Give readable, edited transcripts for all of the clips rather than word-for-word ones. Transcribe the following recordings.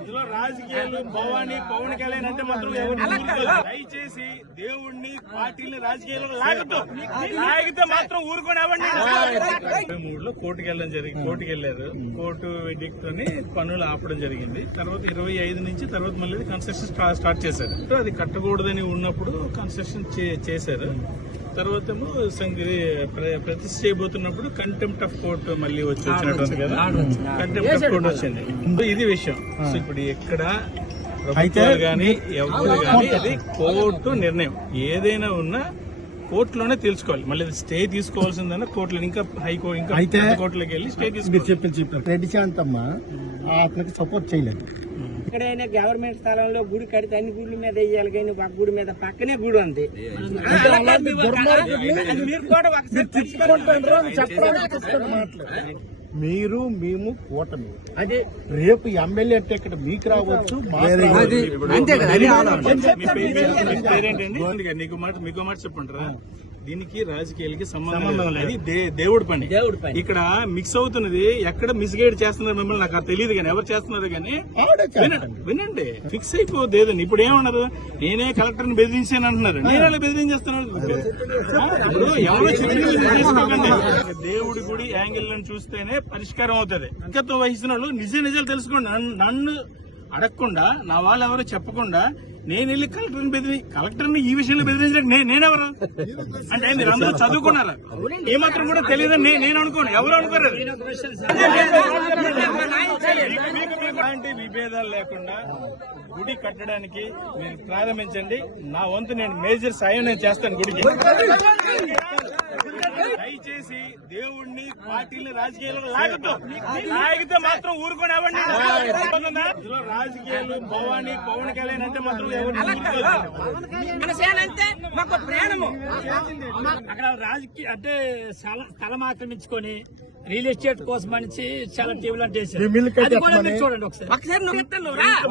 ఇందులో రాజకీయాలు భవానీ పవన్ కళ్యాణ్ అంటే మాత్రం దయచేసి దేవుణ్ణి పార్టీని రాజకీయాలు లాగితే మాత్రం ఊరుకొని అవ్వండి. 23లో కోర్టుకు వెళ్ళడం జరిగింది. కోర్టుకు వెళ్లారు. కోర్టు ఎడిక్ట్ అని పనులు ఆపడం జరిగింది. తర్వాత 25 నుంచి తర్వాత మళ్ళీ కన్స్ట్రక్షన్ స్టార్ట్ చేశారు. అది కట్టకూడదని ఉన్నప్పుడు కన్స్ట్రక్షన్ చేశారు. తర్వాత ప్రతిష్ఠ చేయబోతున్నప్పుడు కంటెంప్ట్ ఆఫ్ కోర్టు మళ్ళీ వచ్చినట్టు కదా, కంటెంప్ట్ ఆఫ్ కోర్టు వచ్చింది. ఇది విషయం. సో ఇప్పుడు ఎక్కడ ప్రభుత్వాలు గానీ ఎవరు గానీ అది కోర్టు నిర్ణయం. ఏదైనా ఉన్నా కోర్టులోనే తెలుసుకోవాలి. మళ్ళీ స్టే తీసుకోవాల్సిందన్నా కోర్టులో ఇంకా హైకోర్టు ఇంకా కోర్టులోకి వెళ్ళి స్టే తీసుకోవాలి. రెడ్డి శాంతమ్మ అతనికి సపోర్ట్ చేయలేదు. ఎక్కడైనా గవర్నమెంట్ స్థలంలో గుడి కడితే అన్ని గుడి మీద వేయాలి, కానీ ఒక గుడి మీద పక్కనే గుడి ఉంది. మీరు మేము కూటమి, అదే రేపు ఎమ్మెల్యే అంటే ఇక్కడ మీకు రావచ్చు. మీకు మాట చెప్పంటారా? దీనికి రాజకీయాలకి సంబంధం లేదు. దేవుడి పని. ఇక్కడ మిక్స్ అవుతున్నది. ఎక్కడ మిస్గైడ్ చేస్తున్నారు మిమ్మల్ని నాకు తెలియదు, కానీ ఎవరు చేస్తున్నారు కానీ వినండి. ఫిక్స్ అయిపోద్ది ఏదని. ఇప్పుడు ఏమన్నారు? నేనే కలెక్టర్ని బెదిరించాను అంటున్నారు. నేను అలా బెదిరించేస్తున్నాను. ఇప్పుడు ఎవరు చేసుకోకండి. దేవుడి గుడి యాంగిల్ చూస్తేనే పరిష్కారం అవుతుంది. అంకితం వహిస్తున్న వాళ్ళు నిజాలు తెలుసుకోండి. నన్ను అడగకుండా, నా వాళ్ళు ఎవరో చెప్పకుండా నేను వెళ్ళి కలెక్టర్ని ఈ విషయంలో బెదిరించడానికి నేనెవరు అంటే మీరు అందరూ చదువుకున్నారా? ఏమాత్రం కూడా తెలియదని నేను అనుకోను. ఎవరు అనుకోరు. అలాంటి విభేదాలు లేకుండా గుడి కట్టడానికి మీరు ప్రారంభించండి. నా వంతు నేను మేజర్ సాయం నేను చేస్తాను గుడికి. దయచేసి దేవుణ్ణి పార్టీని రాజకీయాలు లాగితే మాత్రం ఊరుకొని అవ్వండి. ఇందులో రాజకీయాలు భవానీ పవన్ కళ్యాణ్ అంటే మాత్రం మాకు ప్రాణము. అక్కడ రాజకీయ అంటే స్థలం ఆక్రమించుకొని రియల్ ఎస్టేట్ కోసం అని చాలా టీవీలు అంటే చూడండి ఒకసారి.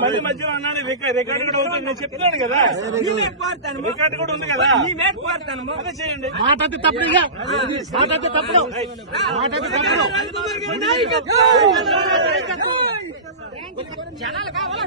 మధ్య మధ్యలో అన్నాడు రికార్డు కూడా అవుతుంది. నేను చెప్తున్నాను కదా, రికార్డు కూడా ఉంది కదా. అదే చేయండి. మాట్లాడితే తప్పుడు జనాలు కావాలి.